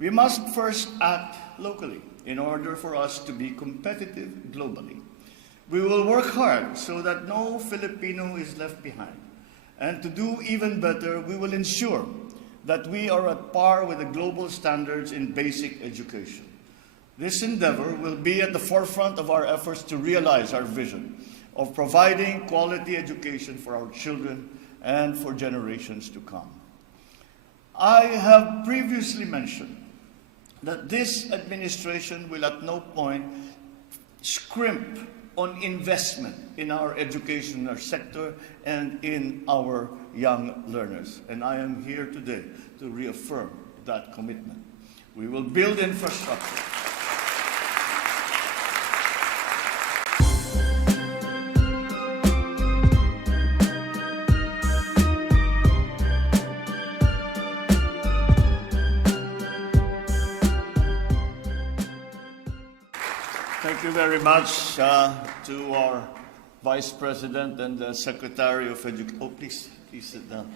We must first act locally in order for us to be competitive globally. We will work hard so that no Filipino is left behind. And to do even better, we will ensure that we are at par with the global standards in basic education. This endeavor will be at the forefront of our efforts to realize our vision of providing quality education for our children and for generations to come. I have previously mentioned that this administration will at no point scrimp on investment in our educational sector and in our young learners. And I am here today to reaffirm that commitment. We will build infrastructure. Thank you very much to our Vice President and the Secretary of Education. Oh, please sit down.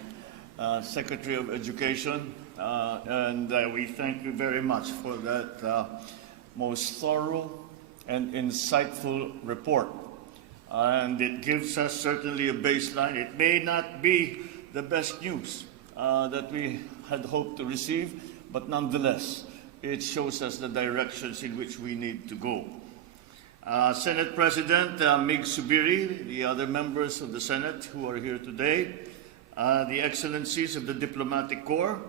Secretary of Education, and we thank you very much for that most thorough and insightful report. And it gives us certainly a baseline. It may not be the best news that we had hoped to receive, but nonetheless, it shows us the directions in which we need to go. Senate President Mig Subiri, the other members of the Senate who are here today, the Excellencies of the Diplomatic Corps,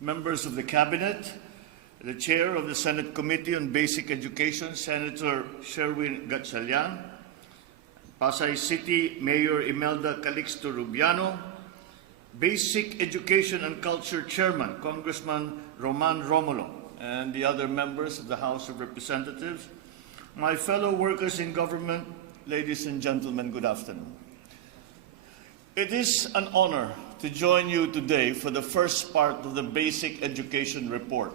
members of the Cabinet, the Chair of the Senate Committee on Basic Education, Senator Sherwin Gatchalian, Pasay City Mayor Imelda Calixto Rubiano, Basic Education and Culture Chairman, Congressman Roman Romulo, and the other members of the House of Representatives, my fellow workers in government, ladies and gentlemen, good afternoon. It is an honor to join you today for the first part of the Basic Education Report.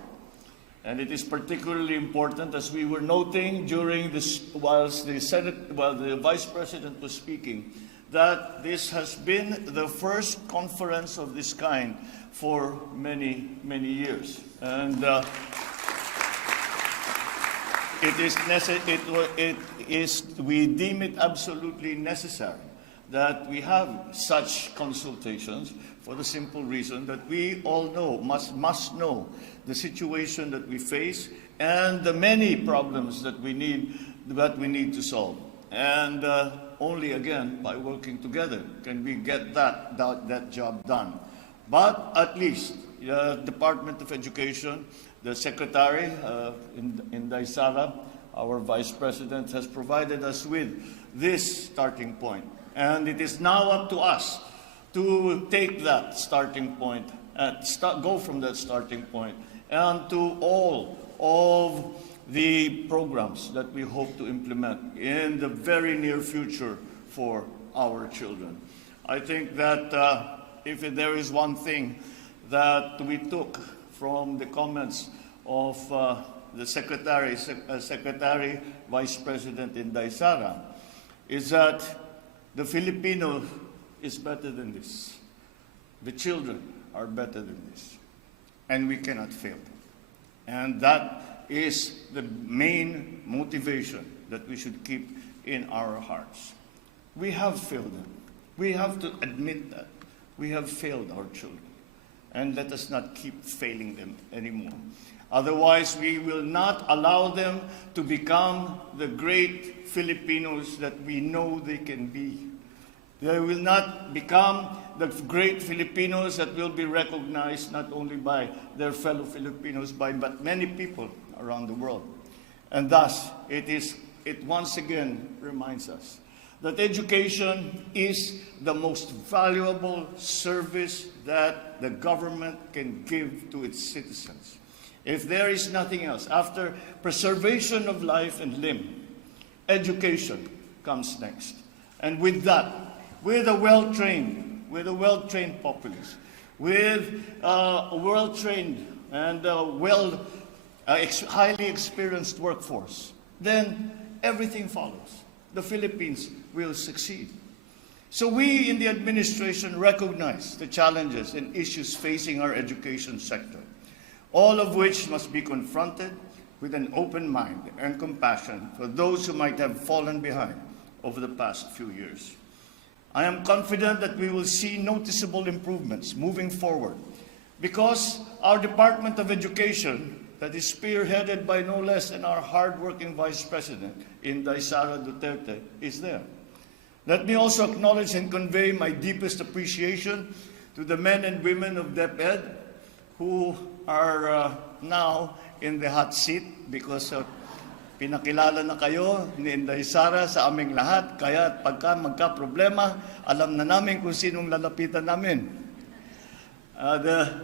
And it is particularly important, as we were noting during this, while the Vice President was speaking, that this has been the first conference of this kind for many, many years. And we deem it absolutely necessary that we have such consultations for the simple reason that we all know, must know the situation that we face and the many problems that we need to solve. And only again by working together can we get that job done. But at least the Department of Education, the Secretary in Daisara, our Vice President, has provided us with this starting point. And it is now up to us to take that starting point, go from that starting point, and to all of the programs that we hope to implement in the very near future for our children. I think that if there is one thing that we took from the comments of the Secretary, Vice President in Daisara, is that the Filipino is better than this. The children are better than this. And we cannot fail. And that is the main motivation that we should keep in our hearts. We have failed them. We have to admit that. We have failed our children. And let us not keep failing them anymore. Otherwise, we will not allow them to become the great Filipinos that we know they can be. They will not become the great Filipinos that will be recognized not only by their fellow Filipinos, but many people around the world. And thus, it once again reminds us that education is the most valuable service that the government can give to its citizens. If there is nothing else, after preservation of life and limb, education comes next. And with that, with a well-trained populace, with a well-trained and highly experienced workforce, then everything follows. The Philippines will succeed. So we in the administration recognize the challenges and issues facing our education sector. all of which must be confronted with an open mind and compassion for those who might have fallen behind over the past few years. I am confident that we will see noticeable improvements moving forward because our Department of Education, that is spearheaded by no less than our hardworking Vice President, Inday Sara Duterte, is there. Let me also acknowledge and convey my deepest appreciation to the men and women of DepEd who are now in the hot seat because pinakilala na kayo ni Inday Sara sa aming lahat, kaya pagka magka-problema, alam na namin kung sinong lalapitan namin.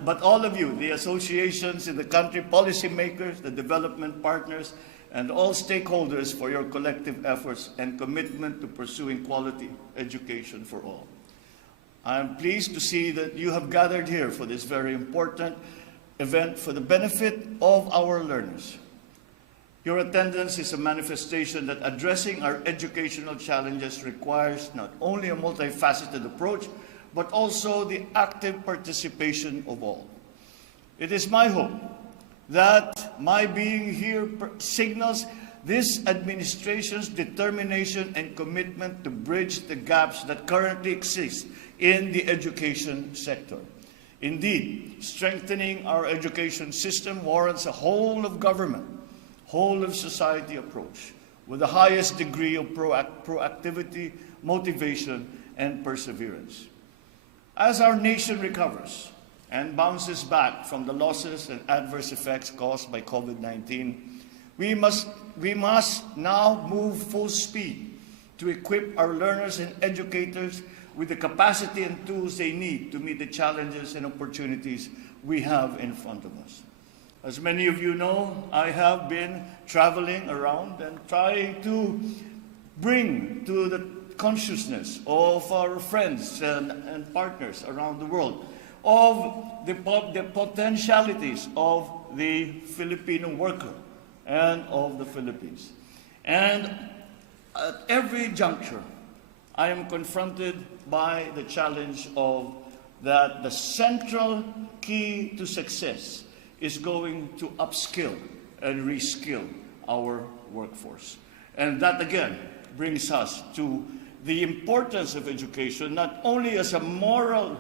But all of you, the associations in the country, policymakers, the development partners, and all stakeholders for your collective efforts and commitment to pursuing quality education for all. I am pleased to see that you have gathered here for this very important event for the benefit of our learners. Your attendance is a manifestation that addressing our educational challenges requires not only a multifaceted approach, but also the active participation of all. It is my hope that my being here signals this administration's determination and commitment to bridge the gaps that currently exist in the education sector. Indeed, strengthening our education system warrants a whole of government, whole of society approach with the highest degree of proactivity, motivation, and perseverance. As our nation recovers and bounces back from the losses and adverse effects caused by COVID-19, we must now move full speed to equip our learners and educators with the capacity and tools they need to meet the challenges and opportunities we have in front of us. As many of you know, I have been traveling around and trying to bring to the consciousness of our friends and partners around the world of the potentialities of the Filipino worker and of the Philippines. And at every juncture, I am confronted by the challenge of that the central key to success is going to upskill and reskill our workforce. And that again brings us to the importance of education, not only as a moral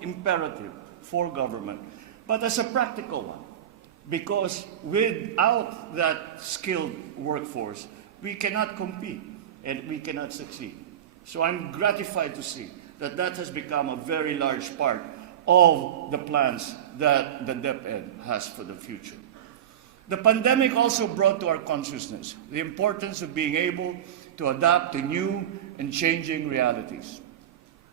imperative for government, but as a practical one. Because without that skilled workforce, we cannot compete and we cannot succeed. So I'm gratified to see that that has become a very large part of the plans that the DepEd has for the future. The pandemic also brought to our consciousness the importance of being able to adapt to new and changing realities,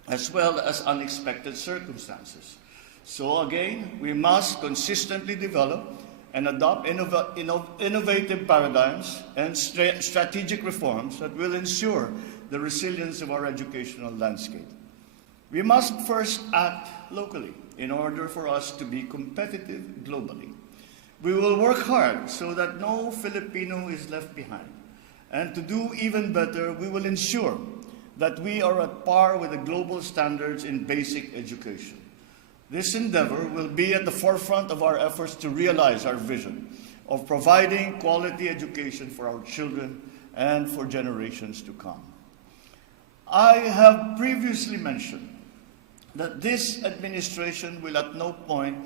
as well as unexpected circumstances. So again, we must consistently develop and adopt innovative paradigms and strategic reforms that will ensure the resilience of our educational landscape. We must first act locally in order for us to be competitive globally. We will work hard so that no Filipino is left behind. And to do even better, we will ensure that we are at par with the global standards in basic education. This endeavor will be at the forefront of our efforts to realize our vision of providing quality education for our children and for generations to come. I have previously mentioned that this administration will at no point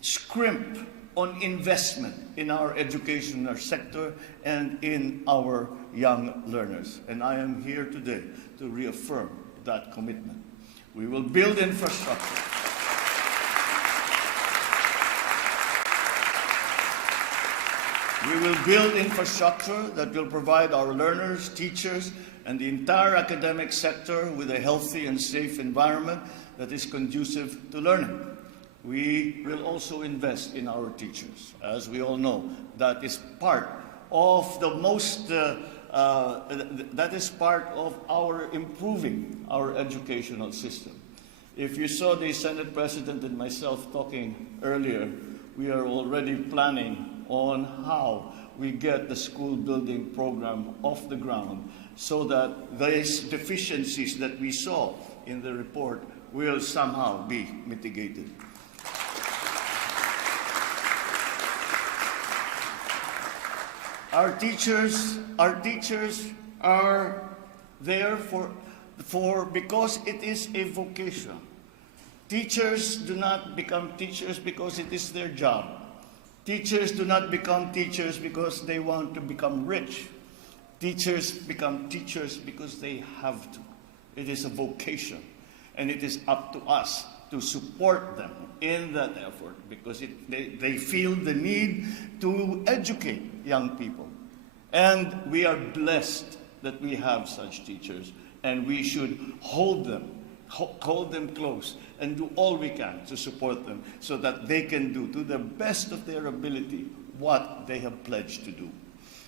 scrimp on investment in our educational sector and in our young learners. And I am here today to reaffirm that commitment. We will build infrastructure. We will build infrastructure that will provide our learners, teachers, and the entire academic sector with a healthy and safe environment that is conducive to learning. We will also invest in our teachers. As we all know, that is part of our improving our educational system. If you saw the Senate President and myself talking earlier, we are already planning on how we get the school building program off the ground so that these deficiencies that we saw in the report will somehow be mitigated. Our teachers are there because it is a vocation. Teachers do not become teachers because it is their job. Teachers do not become teachers because they want to become rich. Teachers become teachers because they have to. It is a vocation, and it is up to us to support them in that effort because they feel the need to educate young people. And we are blessed that we have such teachers, and we should hold them close and do all we can to support them so that they can do to the best of their ability what they have pledged to do.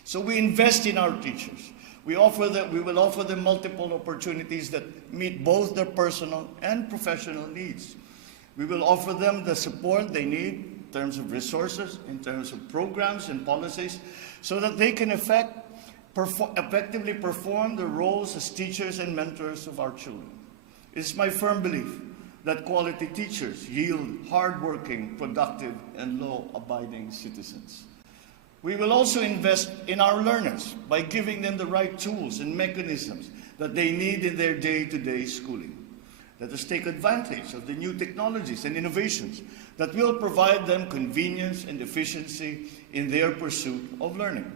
So we invest in our teachers. We will offer them multiple opportunities that meet both their personal and professional needs. We will offer them the support they need in terms of resources, in terms of programs and policies, so that they can effectively perform their roles as teachers and mentors of our children. It is my firm belief that quality teachers yield hardworking, productive, and law-abiding citizens. We will also invest in our learners by giving them the right tools and mechanisms that they need in their day-to-day schooling. Let us take advantage of the new technologies and innovations that will provide them convenience and efficiency in their pursuit of learning.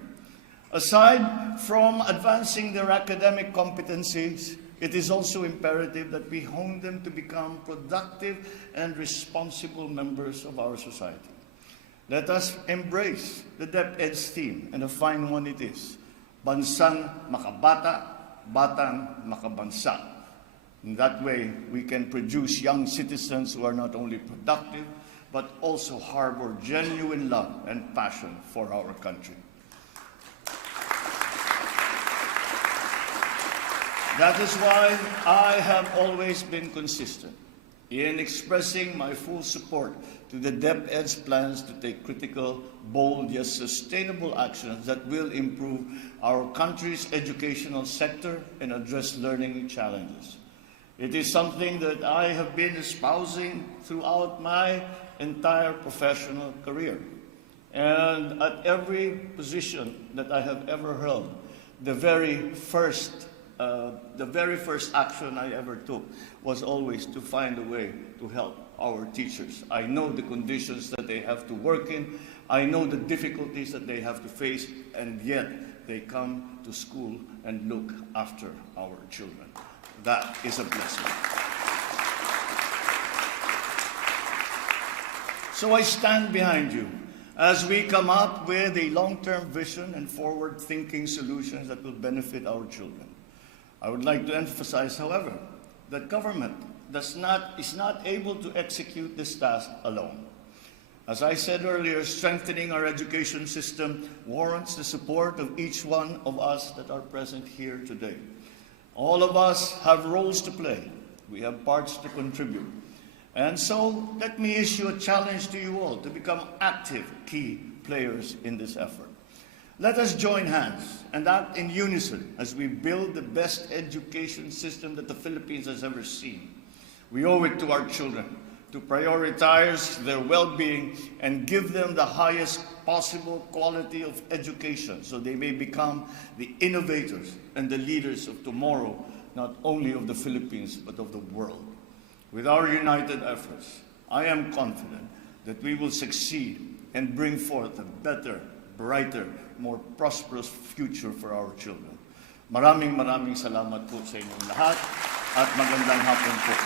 Aside from advancing their academic competencies, it is also imperative that we hone them to become productive and responsible members of our society. Let us embrace the DepEd's theme, and a fine one it is, Bansang Makabata, Batang Makabansa. In that way, we can produce young citizens who are not only productive, but also harbor genuine love and passion for our country. That is why I have always been consistent in expressing my full support to the DepEd's plans to take critical, bold, yet sustainable actions that will improve our country's educational sector and address learning challenges. It is something that I have been espousing throughout my entire professional career. And at every position that I have ever held, the very first action I ever took was always to find a way to help our teachers. I know the conditions that they have to work in. I know the difficulties that they have to face, and yet they come to school and look after our children. That is a blessing. So I stand behind you as we come up with a long-term vision and forward-thinking solutions that will benefit our children. I would like to emphasize, however, that government is not able to execute this task alone. As I said earlier, strengthening our education system warrants the support of each one of us that are present here today. All of us have roles to play. We have parts to contribute. And so let me issue a challenge to you all to become active key players in this effort. Let us join hands and act in unison as we build the best education system that the Philippines has ever seen. We owe it to our children to prioritize their well-being and give them the highest possible quality of education so they may become the innovators and the leaders of tomorrow, not only of the Philippines, but of the world. With our united efforts, I am confident that we will succeed and bring forth a better, brighter, more prosperous future for our children. Maraming salamat po sa inyong lahat at magandang hapon po.